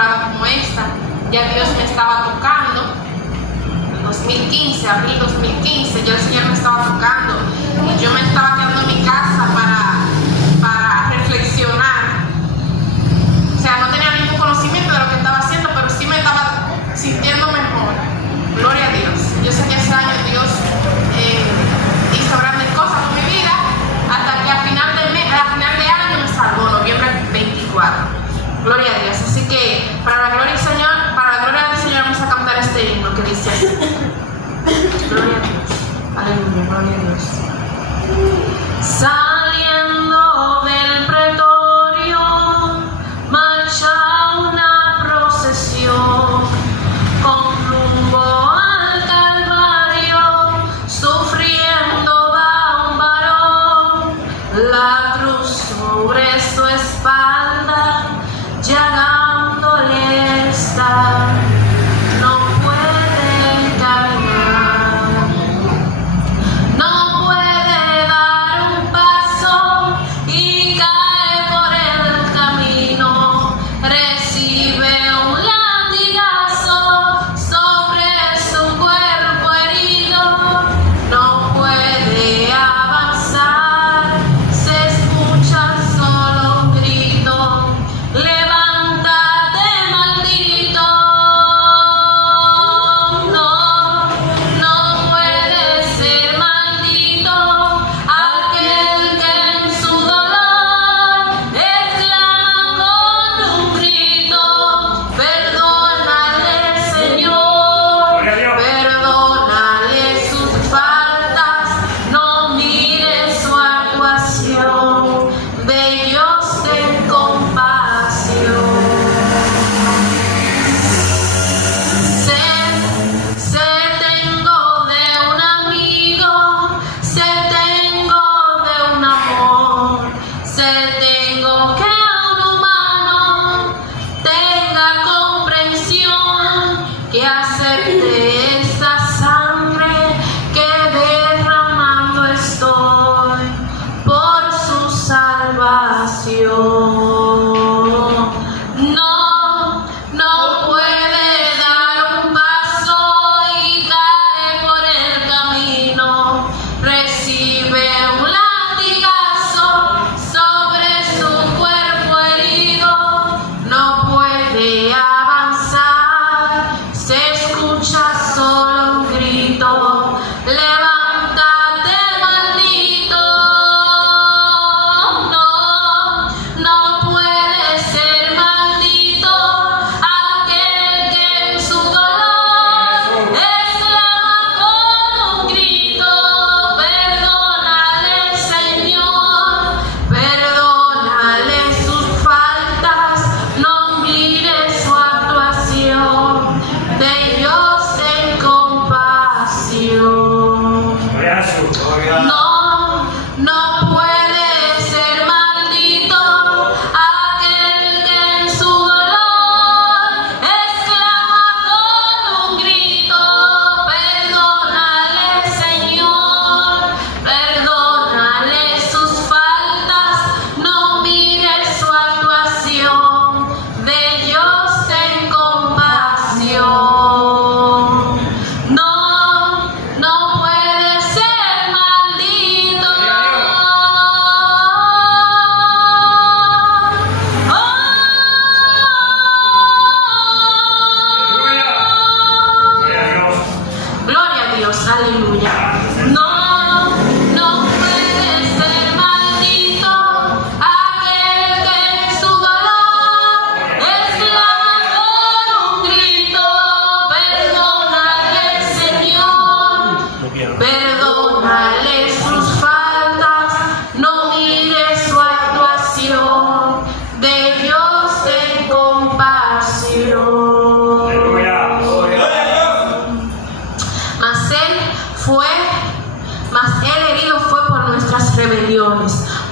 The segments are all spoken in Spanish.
temporada como esta, ya Dios me estaba tocando. 2015, abril 2015, ya el Señor me estaba tocando y yo me estaba quedando en mi casa para reflexionar. O sea, no tenía ningún conocimiento de lo que estaba haciendo, pero sí me estaba sintiendo mejor. Gloria a Dios. Yo sé que ese año Dios hizo grandes cosas con mi vida, hasta que a final de año me salvó, noviembre 24. Gloria a Dios. Así que para la gloria del Señor, vamos a cantar este himno que dice así. Gloria a Dios. Aleluya, gloria a Dios. Saliendo del pretorio, marcha una procesión con rumbo al Calvario, sufriendo va un varón, la cruz sobre su espalda, llagándole está.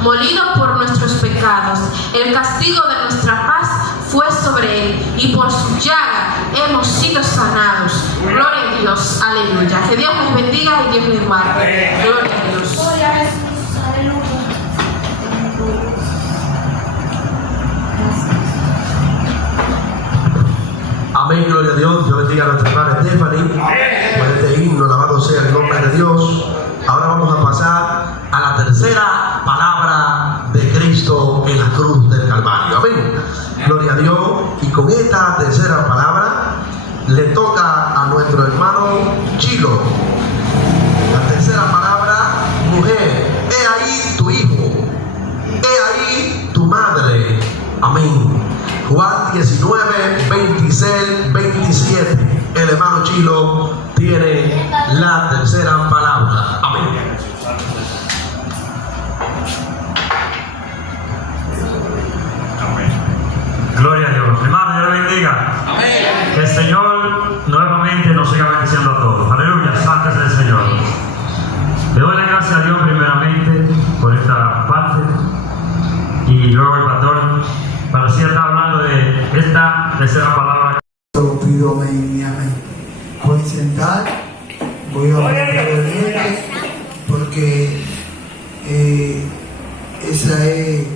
Molido por nuestros pecados, el castigo de nuestra paz fue sobre él, y por su llaga hemos sido sanados. Gloria a Dios, aleluya. Que Dios les bendiga y Dios les guarde. Gloria a Dios. Gloria a Jesús, aleluya. Dios. Dios bendiga a nuestra hermana Stephanie por este himno. Alabado sea el nombre de Dios. Ahora vamos a pasar a la tercera palabra de Cristo en la cruz del Calvario. Amén. Gloria a Dios. Y con esta tercera palabra le toca a nuestro hermano Chilo. La tercera palabra, mujer, he ahí tu hijo, he ahí tu madre. Amén. Juan 19, 26, 27. El hermano Chilo tiene la tercera palabra. Amén. Gloria a Dios. Hermano, Dios le bendiga. Amén. Que el Señor nuevamente nos siga bendiciendo a todos. Aleluya, santo es el Señor. Le doy la gracias a Dios primeramente por esta parte y luego el pastor para así estar hablando de esta tercera palabra. Lo pido amén y amén. Pueden sentar. Voy a hablar brevemente porque esa es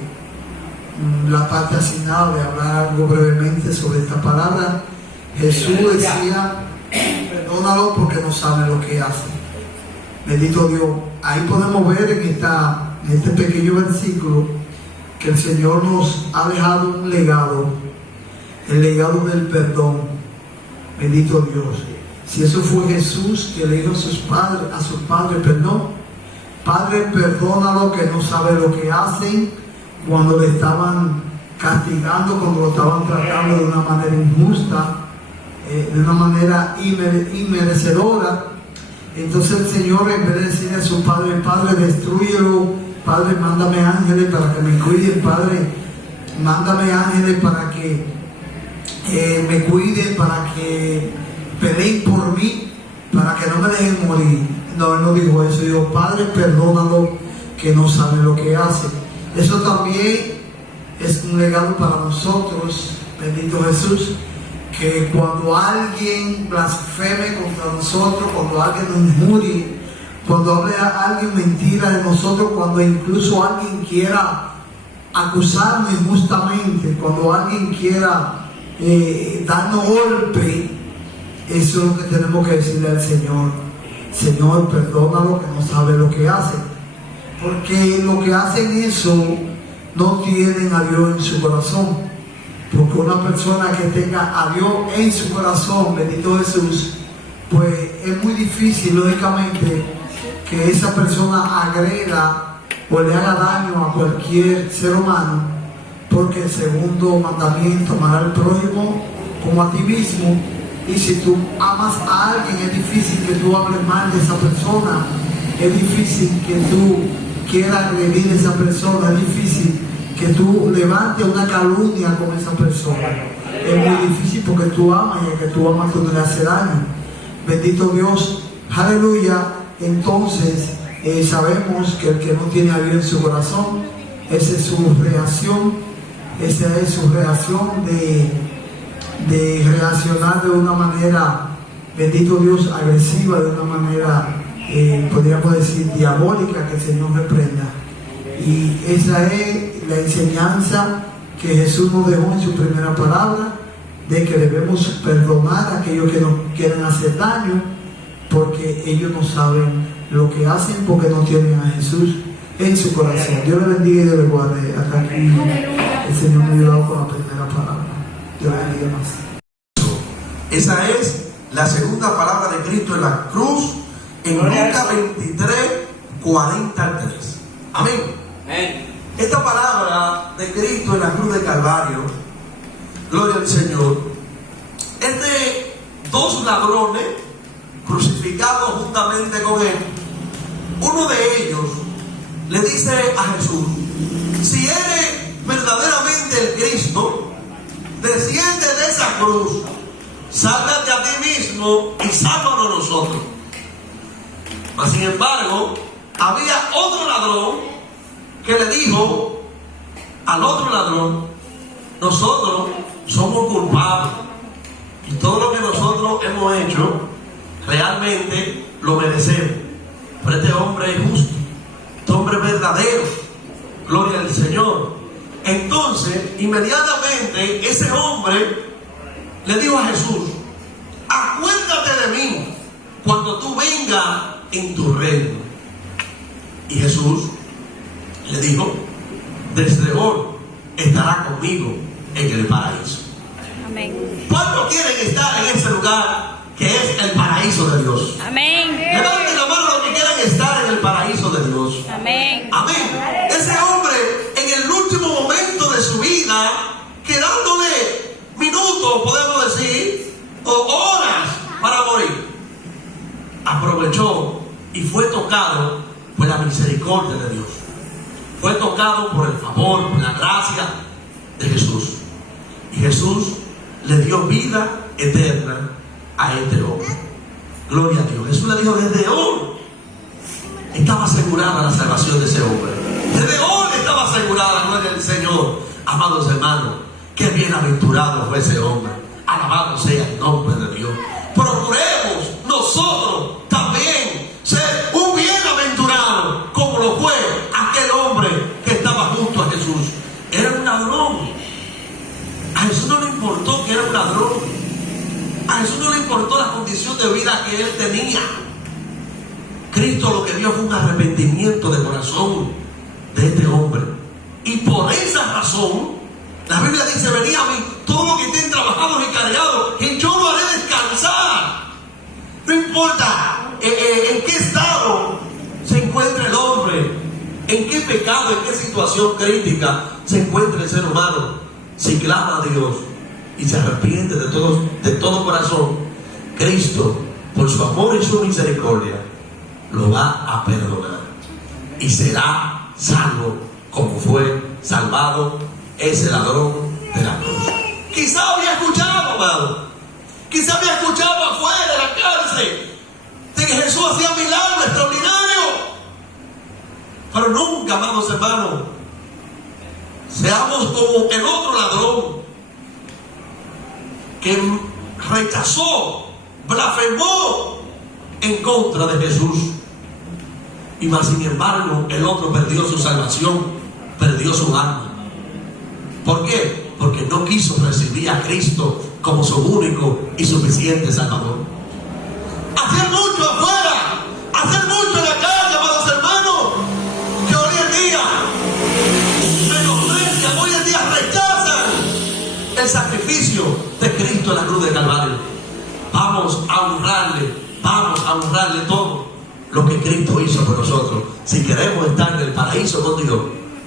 la parte asignada de hablar algo brevemente sobre esta palabra. Jesús decía, perdónalo porque no sabe lo que hace. Bendito Dios. Ahí podemos ver en este pequeño versículo que el Señor nos ha dejado un legado, el legado del perdón. Bendito Dios. Si eso fue Jesús que le dijo a sus padres, perdón, Padre, perdónalo que no sabe lo que hacen, cuando le estaban castigando, cuando lo estaban tratando de una manera injusta, de una manera inmerecedora. Entonces el Señor, en vez de decirle a su padre, Padre, destrúyelo, Padre, mándame ángeles para que me cuiden, Padre, mándame ángeles para que me cuiden, para que peleen por mí, para que no me dejen morir. No, Él no dijo eso, dijo, Padre, perdónalo que no sabe lo que hace. Eso también es un legado para nosotros, bendito Jesús, que cuando alguien blasfeme contra nosotros, cuando alguien nos injurie, cuando hable a alguien mentira de nosotros, cuando incluso alguien quiera acusarnos injustamente, cuando alguien quiera darnos golpe, eso es lo que tenemos que decirle al Señor. Señor, perdónalo que no sabe lo que hace. Porque los que hacen eso no tienen a Dios en su corazón. Porque una persona que tenga a Dios en su corazón, bendito Jesús, pues es muy difícil, lógicamente, que esa persona agreda o le haga daño a cualquier ser humano. Porque el segundo mandamiento, amar al prójimo como a ti mismo. Y si tú amas a alguien, es difícil que tú hables mal de esa persona. Es difícil que tú quieras agredir a esa persona. Es difícil que tú levantes una calumnia con esa persona. Es muy difícil porque tú amas y el que tú amas tú no le hace daño. Bendito Dios. Aleluya. Entonces sabemos que el que no tiene a Dios en su corazón, esa es su reacción. Esa es su reacción de reaccionar de una manera, bendito Dios, agresiva, de una manera, podríamos decir, diabólica, que el Señor reprenda. Y esa es la enseñanza que Jesús nos dejó en su primera palabra, de que debemos perdonar a aquellos que nos quieren hacer daño, porque ellos no saben lo que hacen, porque no tienen a Jesús en su corazón. Dios le bendiga y Dios le guarde. Hasta aquí el Señor me ha ayudado con la primera palabra. Dios le bendiga más. Esa es la segunda palabra de Cristo en la cruz, en Lucas 23, 43. Amén. Esta palabra de Cristo en la cruz del Calvario, gloria al Señor, es de dos ladrones crucificados juntamente con Él. Uno de ellos le dice a Jesús, si eres verdaderamente el Cristo, desciende de esa cruz, sálvate a ti mismo y sálvanos a nosotros. Mas sin embargo, había otro ladrón que le dijo al otro ladrón, nosotros somos culpables y todo lo que nosotros hemos hecho realmente lo merecemos. Pero este hombre es justo, este hombre es verdadero, gloria al Señor. Entonces, inmediatamente ese hombre le dijo a Jesús, acuérdate de mí cuando tú vengas en tu reino. Y Jesús le dijo, desde hoy estará conmigo en el paraíso. Amén. ¿Cuántos quieren estar en ese lugar que es el paraíso de Dios? Amén. Levanten la mano los que quieren estar en el paraíso de Dios. Amén. Amén. Ese hombre en el último momento de su vida, quedándole minutos, podemos decir, o horas para morir, aprovechó y fue tocado por la misericordia de Dios. Fue tocado por el favor, por la gracia de Jesús. Y Jesús le dio vida eterna a este hombre. Gloria a Dios. Jesús le dijo, desde hoy estaba asegurada la salvación de ese hombre. Desde hoy estaba asegurada la gloria del Señor. Amados hermanos, qué bienaventurado fue ese hombre. Alabado sea el nombre de Dios. Procuremos nosotros también ser un bienaventurado como lo fue aquel hombre que estaba junto a Jesús. Era un ladrón. A Jesús no le importó que era un ladrón. A Jesús no le importó la condición de vida que él tenía. Cristo lo que vio fue un arrepentimiento de corazón de este hombre. Y por esa razón, la Biblia dice, venid a mí todos los que estén trabajados y cargados, que yo lo haré descansar. No importa en qué estado se encuentra el hombre, en qué pecado, en qué situación crítica se encuentra el ser humano. Si clama a Dios y se arrepiente de todo corazón, Cristo, por su amor y su misericordia, lo va a perdonar y será salvo como fue salvado ese ladrón de la cruz. Quizá había escuchado, amado, quizá había escuchado afuera de la cárcel de que Jesús hacía milagros extraordinarios, pero nunca, amados hermanos, seamos como el otro ladrón que rechazó, blasfemó en contra de Jesús. Y más sin embargo, el otro perdió su salvación, perdió su alma. ¿Por qué? Porque no quiso recibir a Cristo como su único y suficiente Salvador. Hacer mucho afuera, hacer mucho en la calle, amados hermanos, que hoy en día menosprecian, hoy en día rechazan el sacrificio de Cristo en la cruz de Calvario. Vamos a honrarle todo lo que Cristo hizo por nosotros. Si queremos estar en el paraíso con Dios,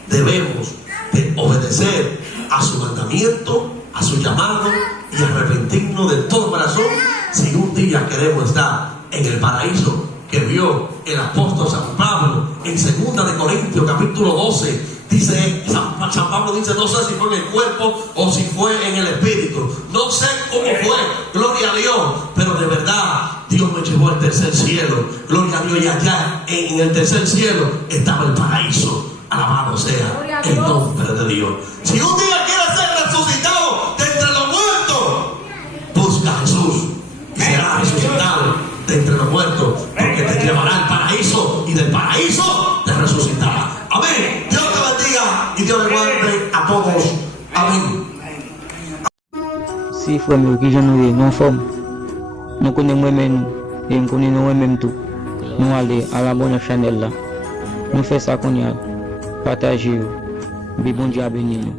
debemos de obedecer a su mandamiento, a su llamado y arrepentirnos de todo corazón si un día queremos estar en el paraíso que vio el apóstol San Pablo en 2 de Corintios capítulo 12. Dice, San Pablo dice, no sé si fue en el cuerpo o si fue en el espíritu, no sé cómo fue, gloria a Dios, pero de verdad Dios me llevó al tercer cielo, gloria a Dios, y allá en el tercer cielo estaba el paraíso. Alabado sea el nombre de Dios. Si un día quieres ser resucitado de entre los muertos, busca a Jesús y será resucitado de entre los muertos, porque te llevará al paraíso y del paraíso te resucitará. Amén. Dios te bendiga y Dios le guarde a todos. Amén. Si frère yo ki jan nou ye non forme, nous connaissons moi-même et nous connaissons moi-même tout. Nous aller à la bonne Chanel là. Nous faisons ça qu'on y a. Partagez. Bon Dieu a béni nous.